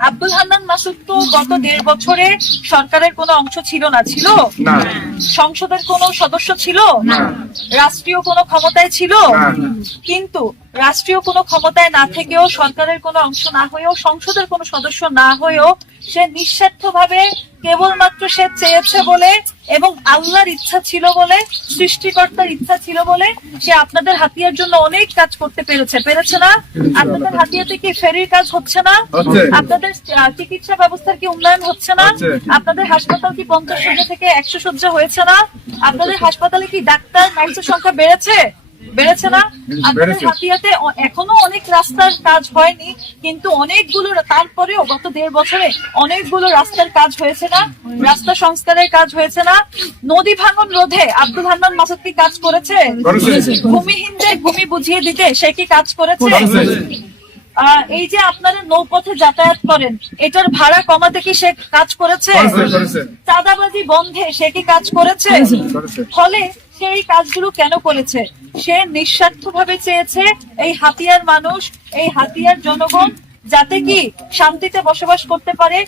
আব্দুল হান্নান তো গত দেড় বছরে সরকারের কোনো অংশ ছিল না ছিল? সংসদের কোনো সদস্য ছিল? রাষ্ট্রীয় কোনো ক্ষমতায় ছিল? কিন্তু রাষ্ট্রীয় কোনো ক্ষমতায় না থেকেও সরকারের কোনো অংশ না হয়েও সংসদের কোনো সদস্য না হয়েও সে নিঃস্বার্থভাবে কেবলমাত্র সে চেয়েছে বলে এবং আল্লাহর ইচ্ছা ছিল বলে সৃষ্টিকর্তার ইচ্ছা ছিল বলে সে আপনাদের হাতিয়ার জন্য অনেক কাজ করতে পেরেছে। পেরেছে না? আপনাদের হাতিয়াতে কি ফেরির কাজ হচ্ছে না? আপনাদের আহ, চিকিৎসা ব্যবস্থার কি উন্নয়ন হচ্ছে না? আপনাদের হাসপাতাল কি পঞ্চাশ শয্যা থেকে একশো শয্যা হয়েছে না? আপনাদের হাসপাতালে কি ডাক্তার নার্সের সংখ্যা বেড়েছে? বেড়েছে না? আপনাদের হাতিয়াতে এখনও অনেক রাস্তার কাজ হয়নি কিন্তু অনেকগুলো তারপরেও গত দেড় বছরে অনেকগুলো রাস্তার কাজ হয়েছে না? রাস্তা সংস্কারের কাজ হয়েছে না? নদী ভাঙন রোধে আব্দুল হান্নান মাসুদ কি কাজ করেছে। ভূমিহীনদের ভূমি বুঝিয়ে দিতে সে কি কাজ করেছে। এই যে আপনারা নৌপথে যাতায়াত করেন এটার ভাড়া কমাতে কি সে কাজ করেছে। চাঁদাবাজি বন্ধে সে কি কাজ করেছে করেছে। ফলে সে এই কাজগুলো কেন করেছে সে নিঃস্বার্থ ভাবে চেয়েছে এই হাতিয়ার মানুষ এই হাতিয়ার জনগণ যাতে কি শান্তিতে বসবাস করতে পারে